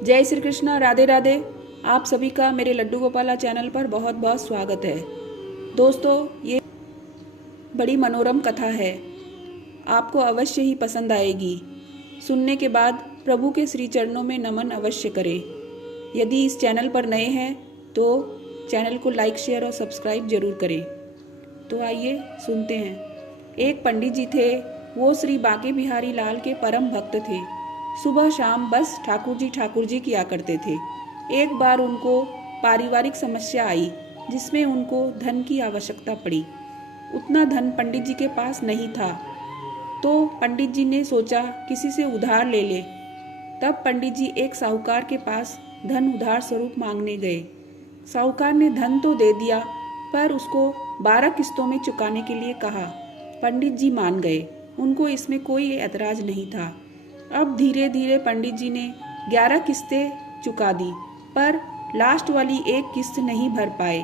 जय श्री कृष्णा, राधे राधे। आप सभी का मेरे लड्डू गोपाला चैनल पर बहुत बहुत स्वागत है। दोस्तों, ये बड़ी मनोरम कथा है, आपको अवश्य ही पसंद आएगी। सुनने के बाद प्रभु के श्री चरणों में नमन अवश्य करें। यदि इस चैनल पर नए हैं तो चैनल को लाइक, शेयर और सब्सक्राइब जरूर करें। तो आइए सुनते हैं। एक पंडित जी थे, वो श्री बांके बिहारी लाल के परम भक्त थे। सुबह शाम बस ठाकुर जी किया करते थे। एक बार उनको पारिवारिक समस्या आई, जिसमें उनको धन की आवश्यकता पड़ी। उतना धन पंडित जी के पास नहीं था, तो पंडित जी ने सोचा किसी से उधार ले ले। तब पंडित जी एक साहूकार के पास धन उधार स्वरूप मांगने गए। साहूकार ने धन तो दे दिया, पर उसको 12 किस्तों में चुकाने के लिए कहा। पंडित जी मान गए, उनको इसमें कोई ऐतराज नहीं था। अब धीरे धीरे पंडित जी ने 11 किस्तें चुका दी, पर लास्ट वाली एक किस्त नहीं भर पाए।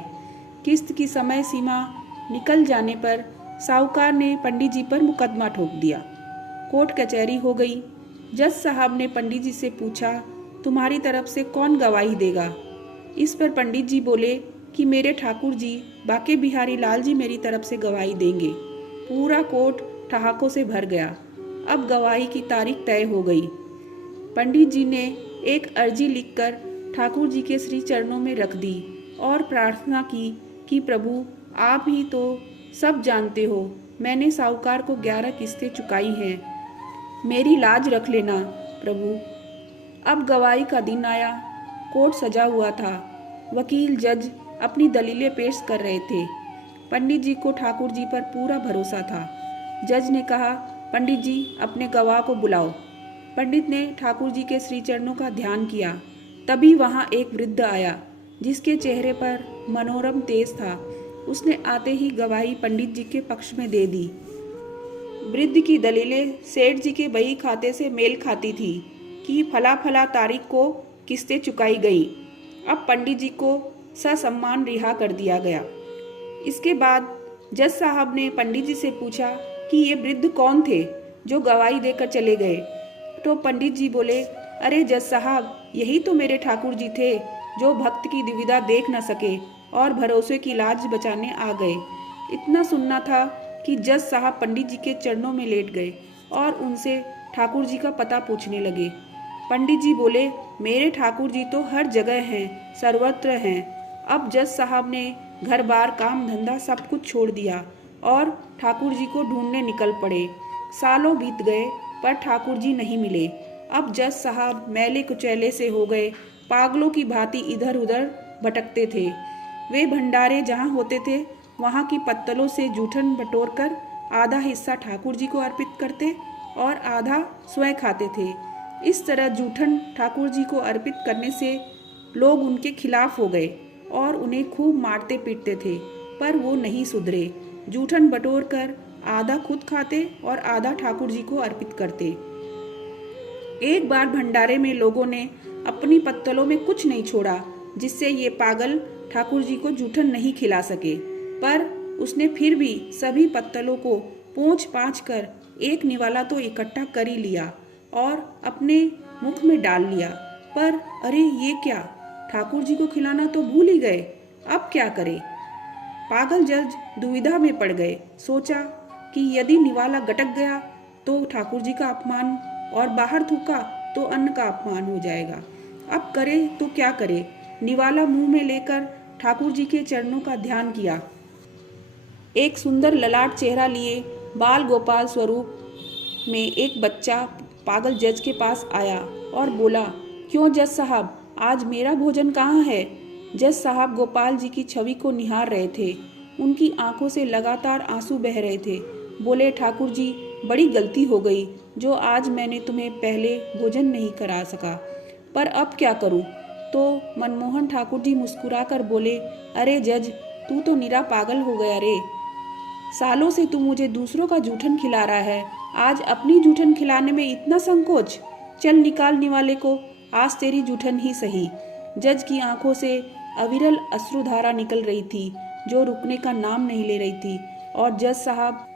किस्त की समय सीमा निकल जाने पर साहूकार ने पंडित जी पर मुकदमा ठोक दिया। कोर्ट कचहरी हो गई। जज साहब ने पंडित जी से पूछा, तुम्हारी तरफ से कौन गवाही देगा? इस पर पंडित जी बोले कि मेरे ठाकुर जी बांके बिहारी लाल जी मेरी तरफ से गवाही देंगे। पूरा कोर्ट ठहाकों से भर गया। अब गवाही की तारीख तय हो गई। पंडित जी ने एक अर्जी लिखकर ठाकुर जी के श्री चरणों में रख दी और प्रार्थना की कि प्रभु, आप ही तो सब जानते हो, मैंने साहूकार को 11 किस्तें चुकाई हैं, मेरी लाज रख लेना प्रभु। अब गवाही का दिन आया। कोर्ट सजा हुआ था। वकील, जज अपनी दलीलें पेश कर रहे थे। पंडित जी को ठाकुर जी पर पूरा भरोसा था। जज ने कहा, पंडित जी अपने गवाह को बुलाओ। पंडित ने ठाकुर जी के श्री चरणों का ध्यान किया। तभी वहाँ एक वृद्ध आया, जिसके चेहरे पर मनोरम तेज था। उसने आते ही गवाही पंडित जी के पक्ष में दे दी। वृद्ध की दलीलें सेठ जी के बही खाते से मेल खाती थी कि फला फला तारीख को किस्तें चुकाई गई। अब पंडित जी को ससम्मान रिहा कर दिया गया। इसके बाद जज साहब ने पंडित जी से पूछा कि ये वृद्ध कौन थे जो गवाही देकर चले गए? तो पंडित जी बोले, अरे जज साहब, यही तो मेरे ठाकुर जी थे जो भक्त की दुविधा देख न सके और भरोसे की लाज बचाने आ गए। इतना सुनना था कि जज साहब पंडित जी के चरणों में लेट गए और उनसे ठाकुर जी का पता पूछने लगे। पंडित जी बोले, मेरे ठाकुर जी तो हर जगह हैं, सर्वत्र हैं। अब जज साहब ने घर बार, काम धंधा सब कुछ छोड़ दिया और ठाकुर जी को ढूंढने निकल पड़े। सालों बीत गए, पर ठाकुर जी नहीं मिले। अब जज साहब मैले कुचैले से हो गए, पागलों की भांति इधर उधर भटकते थे। वे भंडारे जहाँ होते थे, वहाँ की पत्तलों से जूठन बटोरकर आधा हिस्सा ठाकुर जी को अर्पित करते और आधा स्वयं खाते थे। इस तरह जूठन ठाकुर जी को अर्पित करने से लोग उनके खिलाफ हो गए और उन्हें खूब मारते पीटते थे, पर वो नहीं सुधरे। जूठन बटोर कर आधा खुद खाते और आधा ठाकुर जी को अर्पित करते। एक बार भंडारे में लोगों ने अपनी पत्तलों में कुछ नहीं छोड़ा, जिससे ये पागल ठाकुर जी को जूठन नहीं खिला सके, पर उसने फिर भी सभी पत्तलों को पोंछ पाँच कर एक निवाला तो इकट्ठा कर ही लिया और अपने मुख में डाल लिया। पर अरे ये क्या, ठाकुर जी को खिलाना तो भूल ही गए, अब क्या करे? पागल जज दुविधा में पड़ गए। सोचा कि यदि निवाला गटक गया तो ठाकुर जी का अपमान, और बाहर थूका तो अन्न का अपमान हो जाएगा। अब करे तो क्या करे? निवाला मुंह में लेकर ठाकुर जी के चरणों का ध्यान किया। एक सुंदर ललाट चेहरा लिए बाल गोपाल स्वरूप में एक बच्चा पागल जज के पास आया और बोला, क्यों जज साहब, आज मेरा भोजन कहाँ है? जज साहब गोपाल जी की छवि को निहार रहे थे। उनकी आंखों से लगातार आंसू बह रहे थे। बोले, ठाकुर जी, बड़ी गलती हो गई जो आज मैंने तुम्हें पहले भोजन नहीं करा सका, पर अब क्या करूं? तो मनमोहन ठाकुर जी मुस्कुराकर बोले, अरे जज, तू तो निरा पागल हो गया रे। सालों से तू मुझे दूसरों का जूठन खिला रहा है, आज अपनी जूठन खिलाने में इतना संकोच? चल निकाल निवाले को, आज तेरी जूठन ही सही। जज की आंखों से अविरल अश्रुधारा निकल रही थी, जो रुकने का नाम नहीं ले रही थी, और जज साहब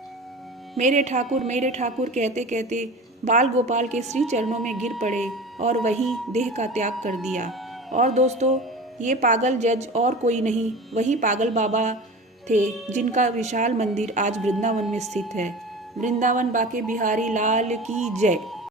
मेरे ठाकुर कहते कहते बाल गोपाल के श्री चरणों में गिर पड़े और वहीं देह का त्याग कर दिया। और दोस्तों, ये पागल जज और कोई नहीं, वही पागल बाबा थे जिनका विशाल मंदिर आज वृंदावन में स्थित है। वृंदावन बाके बिहारी लाल की जय।